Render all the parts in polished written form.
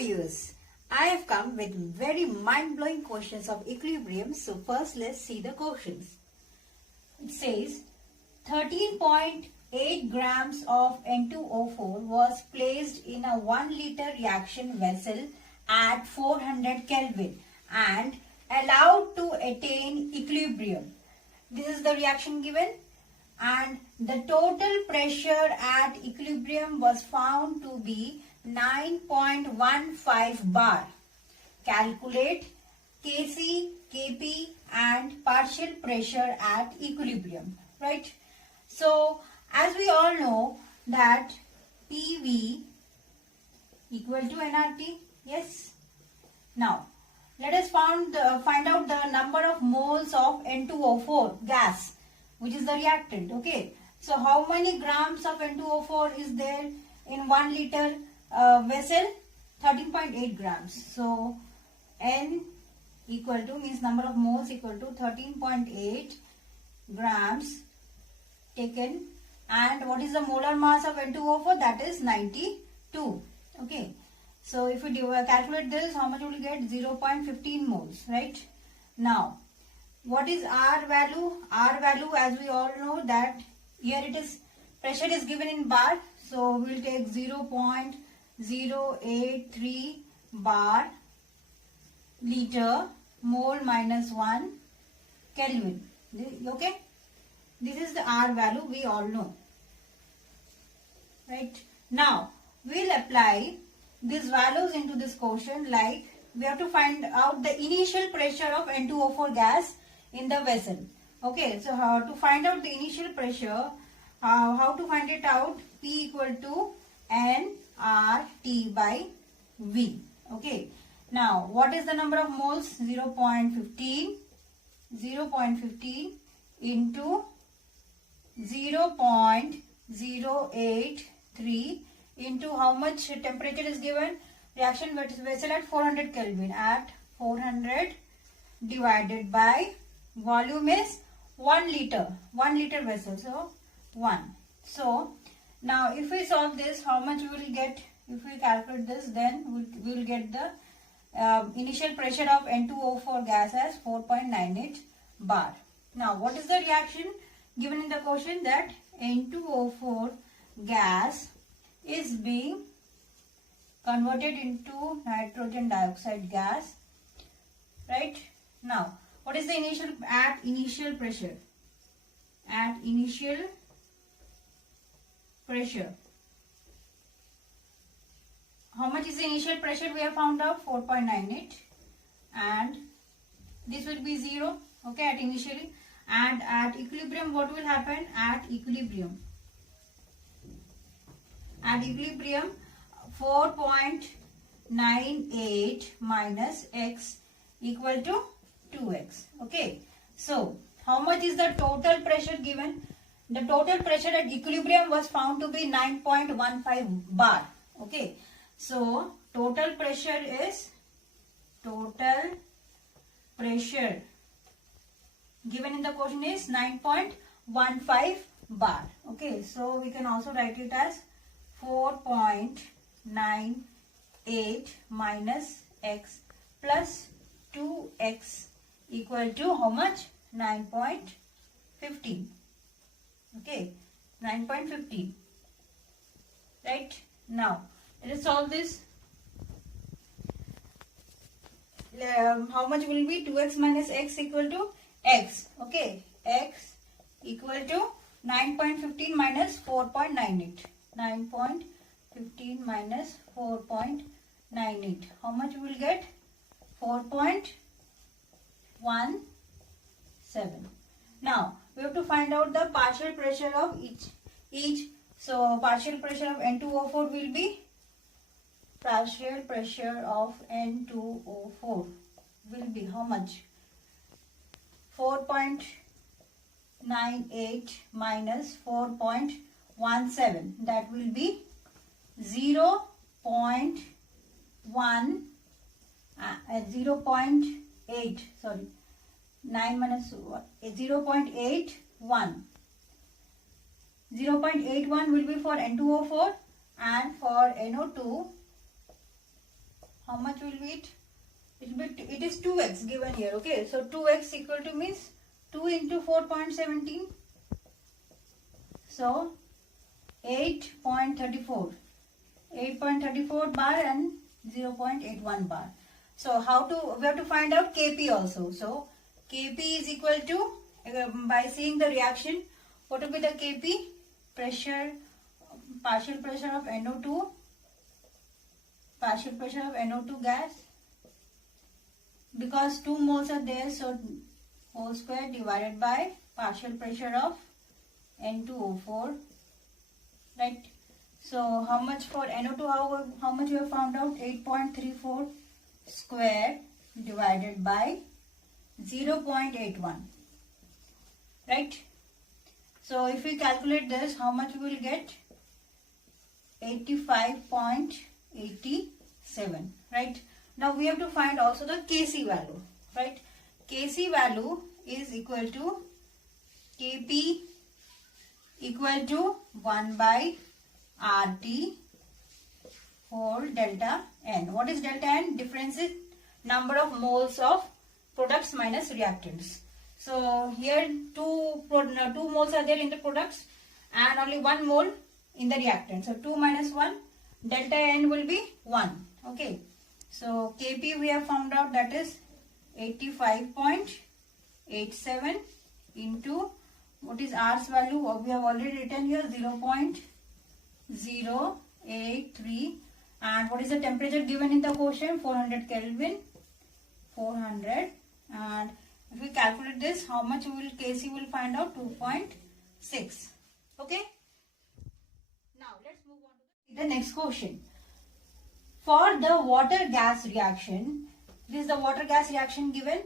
viewers, I have come with very mind-blowing questions of equilibrium. So first let's see the questions. It says 13.8 grams of N2O4 was placed in a 1 liter reaction vessel at 400 Kelvin and allowed to attain equilibrium. This is the reaction given, and the total pressure at equilibrium was found to be 9.15 bar. Calculate Kc, Kp and partial pressure at equilibrium, right? So as we all know that PV equal to nRT, yes. Now let us find out the number of moles of N2O4 gas, which is the reactant. Okay, so how many grams of N2O4 is there in 1 liter vessel? 13.8 grams. So N equal to means number of moles equal to 13.8 grams taken, and what is the molar mass of N2O4? That is 92. Okay, so if we calculate this, how much will we get? 0.15 moles, right? Now what is R value? R value, as we all know that here it is, pressure is given in bar, so we will take 0.083 bar liter mole minus 1 Kelvin. Okay, this is the R value, we all know, right? Now we will apply these values into this question. Like we have to find out the initial pressure of N2O4 gas in the vessel. Okay, so how to find out the initial pressure, how to find it out? P equal to nRT by V. Okay, now what is the number of moles? 0.15 into 0.083 into how much temperature is given? Reaction vessel at 400 Kelvin, at 400 divided by volume is 1 liter vessel, so 1. So now if we solve this, how much we will get? If we calculate this, then we will get the initial pressure of N2O4 gas as 4.98 bar. Now what is the reaction given in the question? That N2O4 gas is being converted into nitrogen dioxide gas, right? Now what is the initial pressure? At initial pressure, how much is the initial pressure? We have found out 4.98, and this will be 0. Okay, at initially, and at equilibrium what will happen? At equilibrium 4.98 minus x equal to 2x. Okay, so how much is the total pressure given? The total pressure at equilibrium was found to be 9.15 bar. Okay, so total pressure given in the question is 9.15 bar. Okay, so we can also write it as 4.98 minus x plus 2x equal to how much? 9.15. Okay, 9.15. Right? Now let us solve this. How much will be? 2x minus x equal to x. Okay, x equal to 9.15 minus 4.98. 9.15 minus 4.98. How much we will get? 4.17. Now we have to find out the partial pressure of each. So partial pressure of N2O4 will be, partial pressure of N2O4 will be how much? 4.98 minus 4.17, that will be 0.8, sorry, 9 minus 0.81. 0.81 will be for N2O4, and for NO2 how much will be it? It is 2x given here. Okay, so 2x equal to means 2 into 4.17. So 8.34 bar and 0.81 bar. So we have to find out Kp also. So Kp is equal to, by seeing the reaction, what will be the Kp? Pressure, partial pressure of NO2, partial pressure of NO2 gas, because 2 moles are there, so whole square divided by partial pressure of N2O4, right? So how much for NO2, how much we have found out? 8.34 square divided by 0.81, right? So if we calculate this, how much we will get? 85.87, right? Now we have to find also the Kc value, right? Kc value is equal to Kp equal to 1 by RT whole delta N. What is delta N? Difference is number of moles of products minus reactants. So here 2 moles are there in the products and only 1 mole in the reactant. So 2 minus 1, delta N will be 1. Okay. So Kp we have found out, that is 85.87 into, what is R's value? We have already written here 0.083, and what is the temperature given in the question? 400 Kelvin. 400, and if we calculate this, how much will Kc will find out? 2.6. Okay. Now let's move on to the next question. For the water gas reaction, this is the water gas reaction given.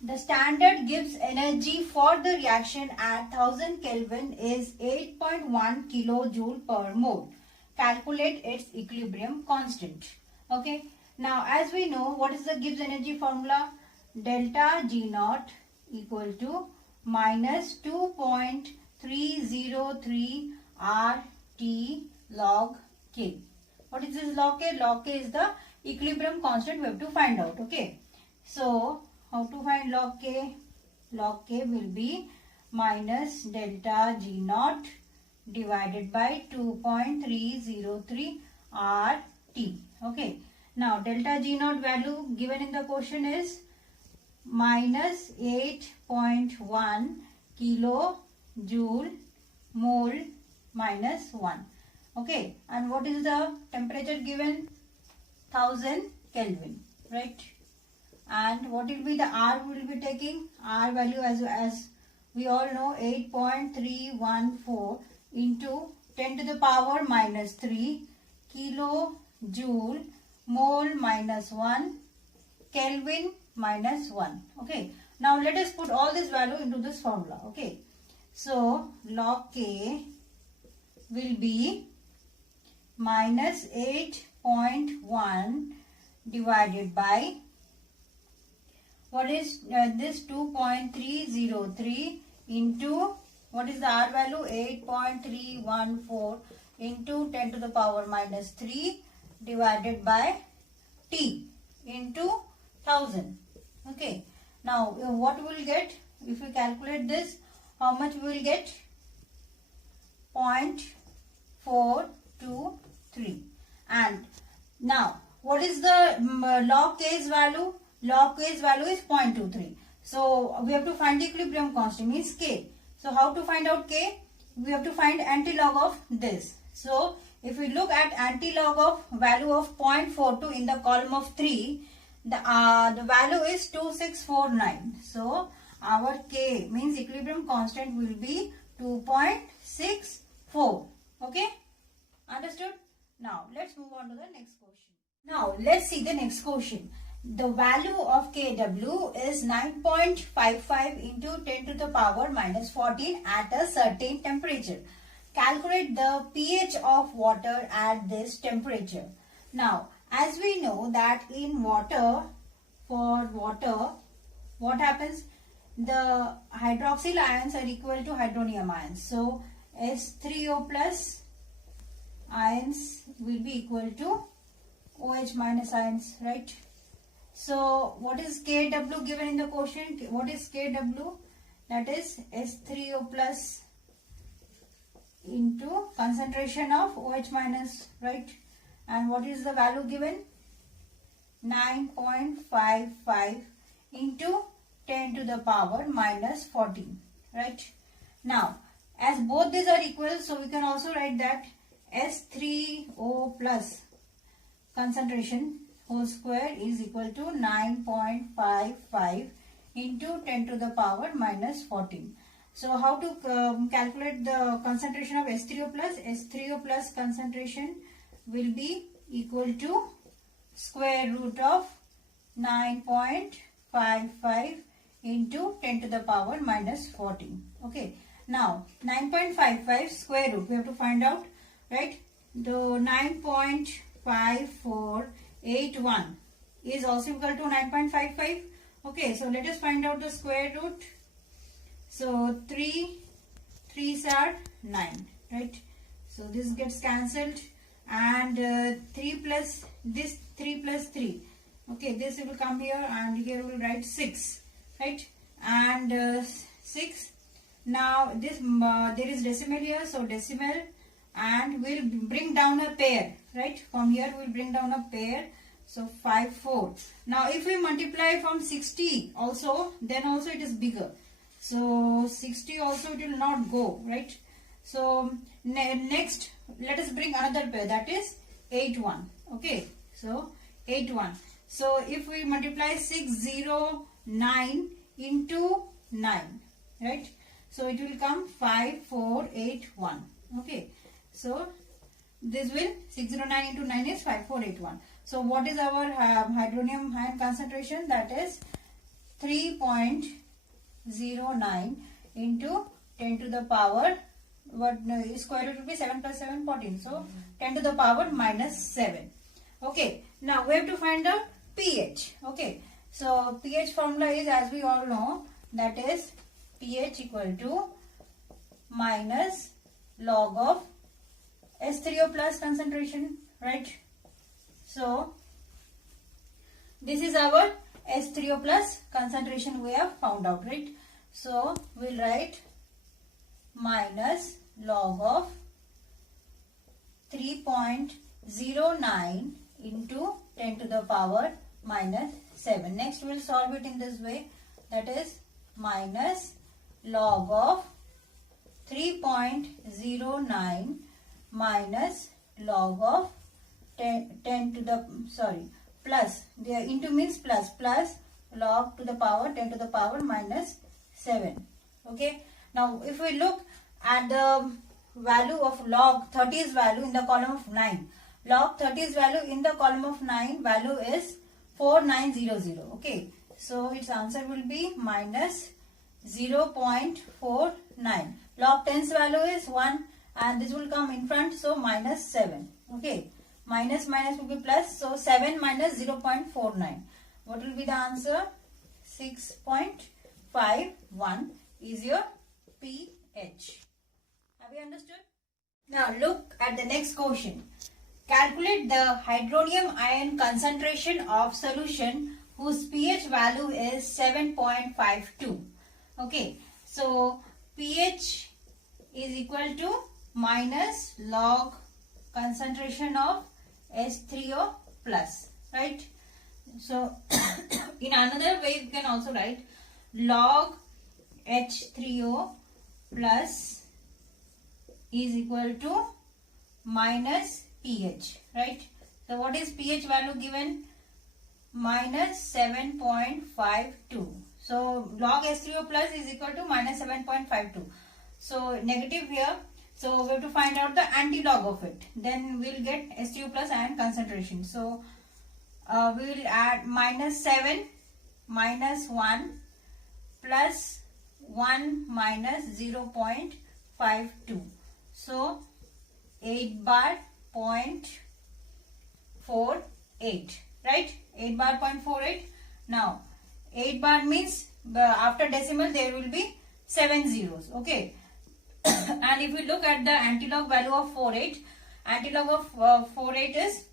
The standard Gibbs energy for the reaction at 1000 Kelvin is 8.1 kilojoule per mole. Calculate its equilibrium constant. Okay. Now as we know, what is the Gibbs energy formula? Delta G naught equal to minus 2.303 RT log K. What is this log K? Log K is the equilibrium constant we have to find out. Okay. So how to find log K? Log K will be minus delta G naught divided by 2.303 RT. Okay. Now delta G naught value given in the question is minus 8.1 kilojoule mole minus 1. Okay. And what is the temperature given? 1000 Kelvin, right? And what will be the R we will be taking? R value as we all know, 8.314 into 10 to the power minus 3 kilojoule mole minus 1 Kelvin minus 1. Okay. Now let us put all this value into this formula. Okay. So log K will be minus 8.1 divided by, what is this, 2.303 into, what is the R value? 8.314 into 10 to the power minus 3 divided by T into 1000. Okay. Now what we will get? If we calculate this, how much we will get? 0.423. And now what is the log K's value? Log K's value is 0.23. So we have to find the equilibrium constant, means K. So how to find out K? We have to find antilog of this. So if we look at antilog of value of 0.42 in the column of 3, the value is 2649. So our K means equilibrium constant will be 2.64. Okay, understood? Now let's move on to the next question. Now let's see the next question. The value of Kw is 9.55 into 10 to the power minus 14 at a certain temperature. Calculate the pH of water at this temperature. Now, as we know that in water, for water, what happens? The hydroxyl ions are equal to hydronium ions. So, S3O plus ions will be equal to OH minus ions, right? So what is Kw given in the quotient? What is Kw? That is S3O plus into concentration of OH minus, right? And what is the value given? 9.55 into 10 to the power minus 14, right? Now, as both these are equal, so we can also write that S3O plus concentration whole square is equal to 9.55 into 10 to the power minus 14. So how to calculate the concentration of S3O plus? S3O plus concentration will be equal to square root of 9.55 into 10 to the power minus 14. Okay. Now 9.55 square root we have to find out, right? The 9.5481 is also equal to 9.55. Okay, so let us find out the square root. So 3 3s are 9, right? So this gets cancelled, and 3 plus this 3 plus 3. Okay, this will come here, and here we will write 6, right? And 6. Now this there is decimal here, so decimal, and we'll bring down a pair, right? From here we'll bring down a pair. So 5 4. Now if we multiply from 60 also, then also it is bigger. So 60 also it will not go, right? So next let us bring another pair, that is 8 1. Okay, so 8 1. So if we multiply 609 into 9, right? So it will come 5481. Okay, so this will 609 into 9 is 5481. So what is our hydronium ion concentration? That is 3.09 into 10 to the power, what square root will be 7 plus 7 14. So 10 to the power minus 7. Okay, now we have to find out pH. Okay, so pH formula is, as we all know, that is pH equal to minus log of S3O plus concentration, right? So this is our S3O plus concentration we have found out, right? So we'll write minus log of 3.09 into 10 to the power minus 7. Next we'll solve it in this way, that is minus log of 3.09 minus log of 10 to the, sorry, plus, the into means plus, plus log to the power 10 to the power minus 7. Okay, now if we look at the value of log 30's value in the column of 9, log 30's value in the column of 9 value is 4900. Okay, so its answer will be minus 0.49. Log 10's value is 1 and this will come in front, so minus 7. Okay, minus minus will be plus, so 7 minus 0.49. What will be the answer? 6.51 is your pH. Have you understood? Now look at the next question. Calculate the hydronium ion concentration of solution whose pH value is 7.52. Okay, so pH is equal to minus log concentration of S3O plus, right? So in another way you can also write log H3O plus is equal to minus pH, right? So what is pH value given? Minus 7.52. So log H3O plus is equal to minus 7.52. So negative here. So we have to find out the anti-log of it. Then we will get H3O plus ion concentration. So we will add minus 7 minus 1 plus 1 minus 0.52. So 8 bar 0.48, right? 8 bar 0.48. Now 8 bar means after decimal there will be 7 zeros. Okay. And if we look at the antilog value of 48, antilog of 48 is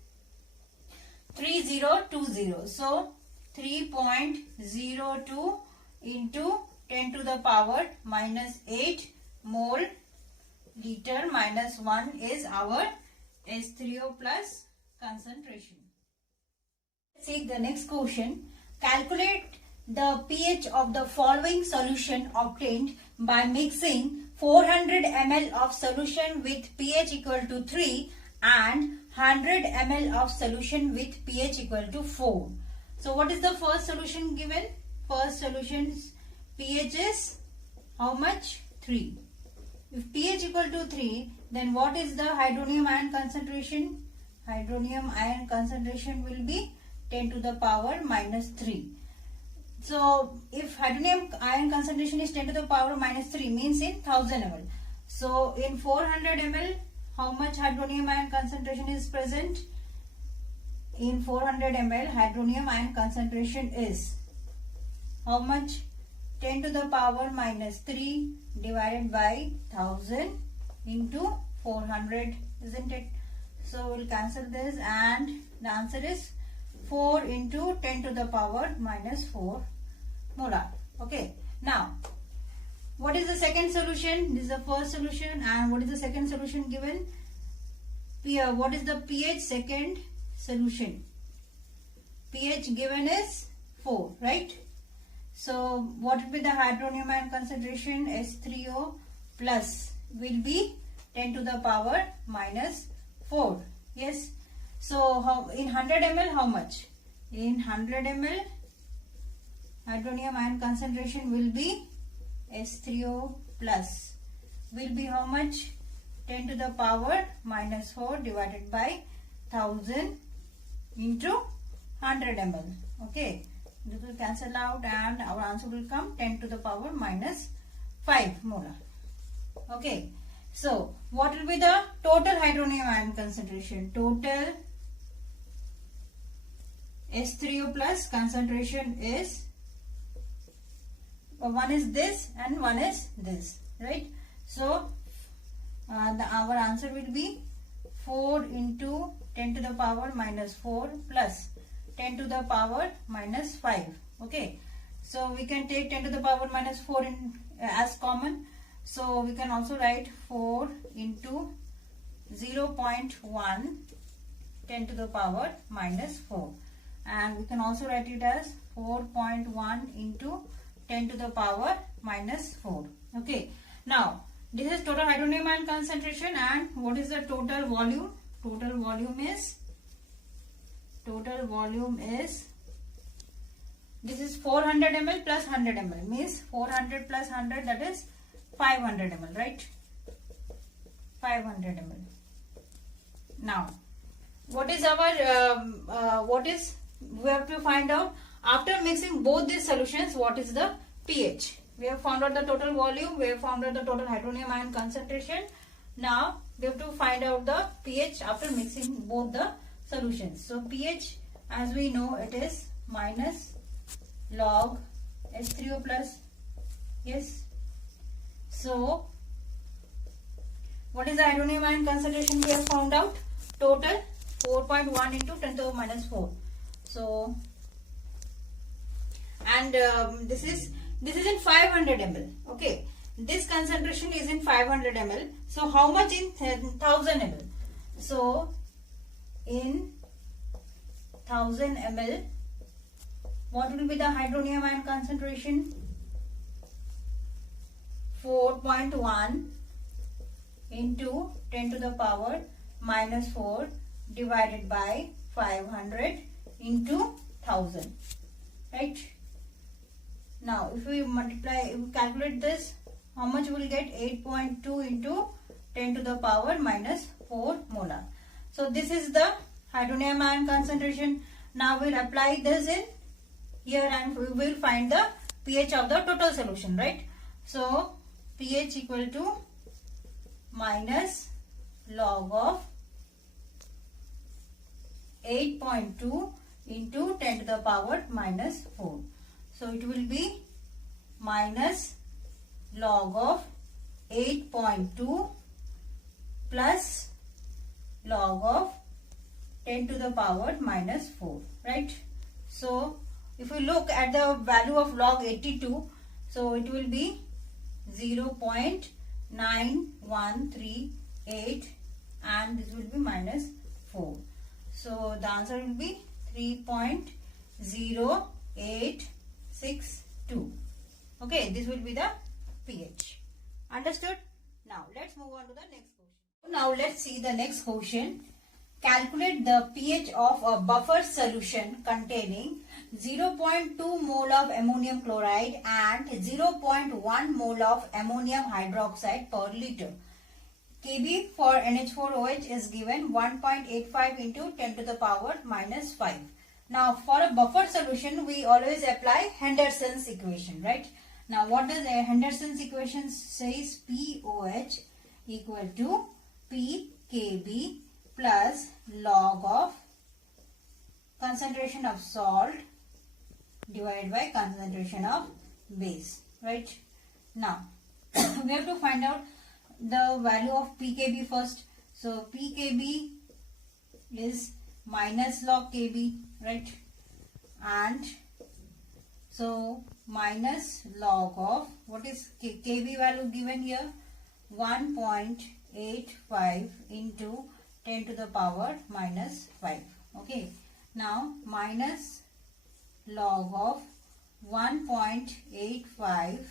3020. So 3.02 into 10 to the power minus 8 mole liter minus 1 is our H3O plus concentration. See the next question. Calculate the pH of the following solution obtained by mixing 400 ml of solution with pH equal to 3 and 100 ml of solution with pH equal to 4. So what is the first solution given? First solution's pH is how much? 3. If pH equal to 3, then what is the hydronium ion concentration? Hydronium ion concentration will be 10 to the power minus 3. So if hydronium ion concentration is 10 to the power minus 3 means in 1000 ml. So in 400 ml, how much hydronium ion concentration is present? In 400 ml, hydronium ion concentration is how much? 10 to the power minus 3 divided by 1000 into 400, isn't it? So we'll cancel this and the answer is 4 into 10 to the power minus 4 molar. Okay. Now, what is the second solution? This is the first solution, and what is the second solution given? What is the pH second solution? pH given is 4, right? So what will be the hydronium ion concentration? H3O plus will be 10 to the power minus 4. Yes. So how, in 100 ml how much? In 100 ml hydronium ion concentration will be H3O plus will be how much? 10 to the power minus 4 divided by 1000 into 100 ml. Okay. This will cancel out and our answer will come 10 to the power minus 5 molar. Okay. So what will be the total hydronium ion concentration? Total H3O plus concentration is one is this and one is this, right? So our answer will be 4 into 10 to the power minus 4 plus 10 to the power minus 5. Okay. So we can take 10 to the power minus 4 as common. So we can also write 4 into 0.1 10 to the power minus 4. And we can also write it as 4.1 into 10 to the power minus 4. Okay. This is total hydronium ion concentration, and what is the total volume? Total volume is this is 400 ml plus 100 ml means 400 plus 100, that is 500 ml, right? 500 ml. Now, what is our we have to find out after mixing both these solutions what is the pH. We have found out the total volume, we have found out the total hydronium ion concentration. Now we have to find out the pH after mixing both the solutions. So pH, as we know, it is minus log H3O plus. Yes. So what is the hydronium ion concentration we have found out? Total 4.1 into 10 to the minus 4. So and this is in 500 ml. Okay, this concentration is in 500 ml. So how much in 1000 ml? So in 1000 ml, what will be the hydronium ion concentration? 4.1 into 10 to the power minus 4 divided by 500 into 1000, right? Now if we calculate this, how much we will get? 8.2 into 10 to the power minus 4 molar. So this is the hydronium ion concentration. Now we will apply this in here and we will find the pH of the total solution, right? So pH equal to minus log of 8.2 into 10 to the power minus 4. So it will be minus log of 8.2 plus log of 10 to the power minus 4, right? So if we look at the value of log 82, so it will be 0.9138 and this will be minus 4. So the answer will be 3.0862. Okay, this will be the pH. Understood? Now let's move on to the next question. Now let's see the next question. Calculate the pH of a buffer solution containing 0.2 mole of ammonium chloride and 0.1 mole of ammonium hydroxide per liter. Kb for NH4OH is given 1.85 into 10 to the power minus 5. Now for a buffer solution we always apply Henderson's equation, right? Now what does Henderson's equation says? POH equal to PKb plus log of concentration of salt divided by concentration of base, right? Now we have to find out the value of pKb first. So pKb is minus log Kb, right? And so minus log of, what is Kb value given here? 1.85 into 10 to the power minus 5. Okay. Now minus log of 1.85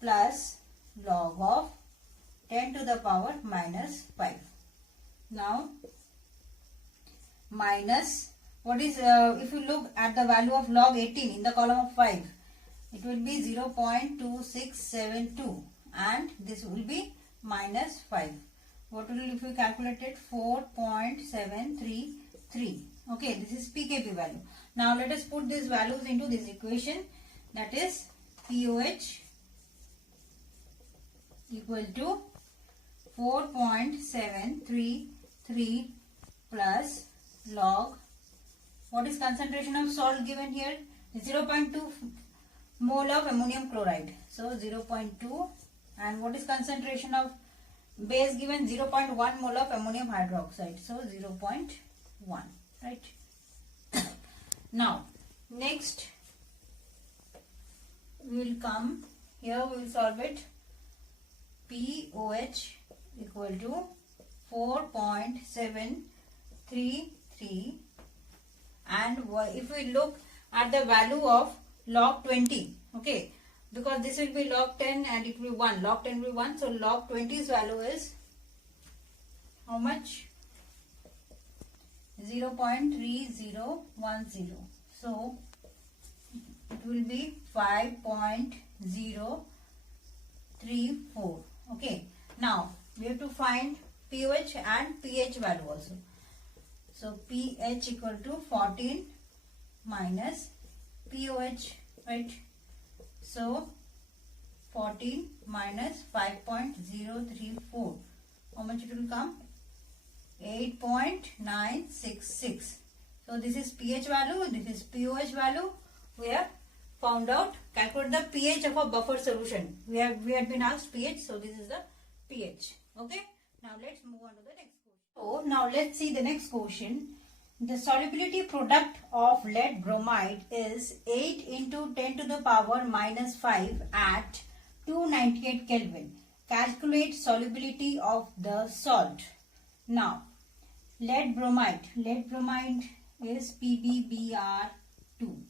plus log of 10 to the power minus 5. Now minus, what is, if you look at the value of log 18 in the column of 5, it will be 0.2672 and this will be minus 5. What will, if you calculate it, 4.733. Okay, this is pKb value. Now let us put these values into this equation, that is POH equal to 4.733 plus log, what is concentration of salt given here? 0.2 mole of ammonium chloride. So 0.2, and what is concentration of base given? 0.1 mole of ammonium hydroxide. So 0.1, right? Now next we will come here, we will solve it. POH equal to 4.733, and if we look at the value of log 20, okay, because this will be log 10 and it will be 1, log 10 will be 1, so log 20's value is how much? 0.3010. So it will be 5.034. Okay, now we have to find pH and pH value also. So pH equal to 14 minus POH, right? So 14 minus 5.034, how much it will come? 8.966. So this is pH value, this is POH value. We have found out. Calculate the pH of a buffer solution. We had been asked pH, so this is the pH. Okay. Now let's move on to the next question. So now let's see the next question. The solubility product of lead bromide is 8 into 10 to the power minus 5 at 298 Kelvin. Calculate solubility of the salt. Now lead bromide is PbBr2.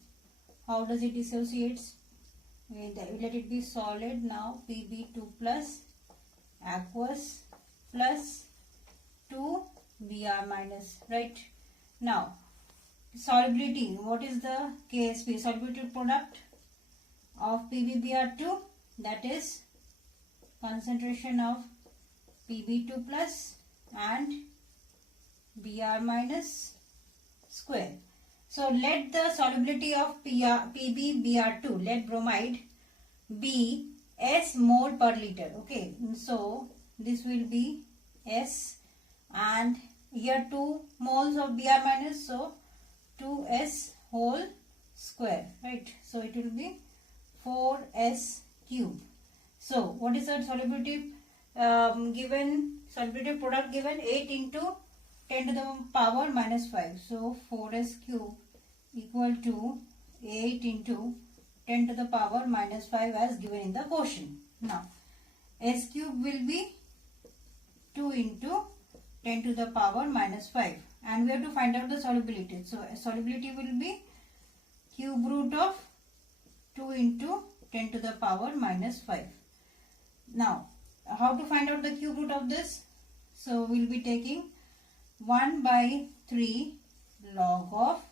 How does it dissociates? Let it be solid. Now Pb2 plus aqueous plus 2 Br minus, right? Now solubility, what is the KSP, solubility product of PbBr2? That is concentration of Pb2 plus and Br minus square. So let the solubility of PbBr2, lead bromide, be S mole per liter. Okay, so this will be S, and here 2 moles of Br minus, so 2S whole square, right? So it will be 4S cube. So what is the solubility given? Solubility product given 8 into 10 to the power minus 5. So 4s cube equal to 8 into 10 to the power minus 5 as given in the question. Now s cube will be 2 into 10 to the power minus 5, and we have to find out the solubility. So solubility will be cube root of 2 into 10 to the power minus 5. Now how to find out the cube root of this? So we will be taking 1 by 3 log of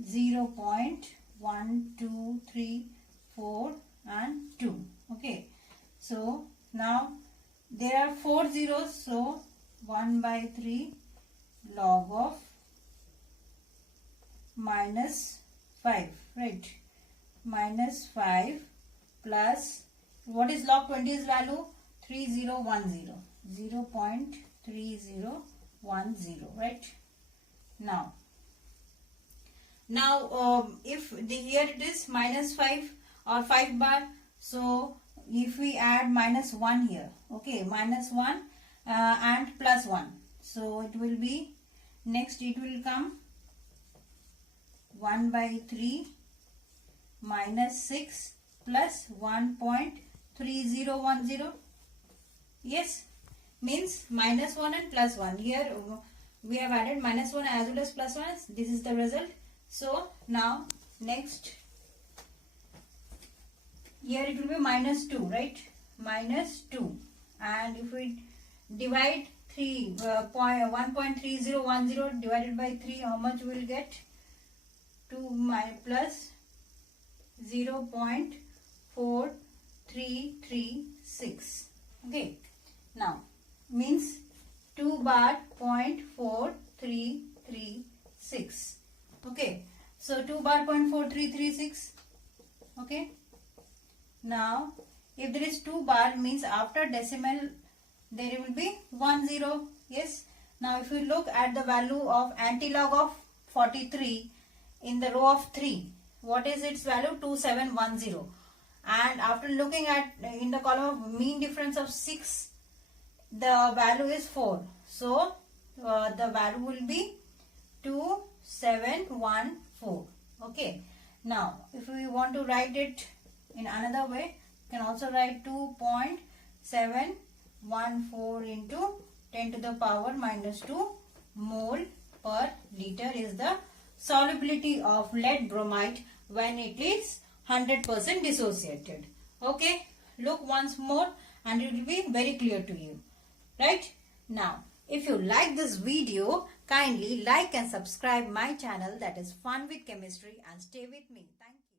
0.1234 and 2. Okay. So now there are 4 zeros. So 1 by 3 log of minus 5. Right. Minus 5 plus, what is log 20's value? 3010. 0.3010. Right. Now if here it is minus 5 or 5 bar, so if we add minus 1 here, okay, minus 1 and plus 1, so it will be, next it will come 1 by 3 minus 6 plus 1.3010. Yes, means minus 1 and plus 1. Here we have added minus 1 as well as plus 1. This is the result. So now next, here it will be minus 2, right? Minus 2, and if we divide 1.3010 divided by 3, how much we will get? 2 plus 0.4336. Okay. Now means 2 bar 0.4336. Okay. So 2 bar 0.4336. Okay. Now if there is 2 bar, means after decimal there will be 10. Yes. Now if we look at the value of antilog of 43 in the row of 3, what is its value? 2710. And after looking at in the column of mean difference of 6, the value is 4. So the value will be 2714. Okay. Now if we want to write it in another way, you can also write 2.714 into 10 to the power minus 2 mole per liter is the solubility of lead bromide when it is 100% dissociated. Okay. Look once more and it will be very clear to you. Right. Now if you like this video, kindly like and subscribe my channel, that is Fun with Chemistry, and stay with me. Thank you.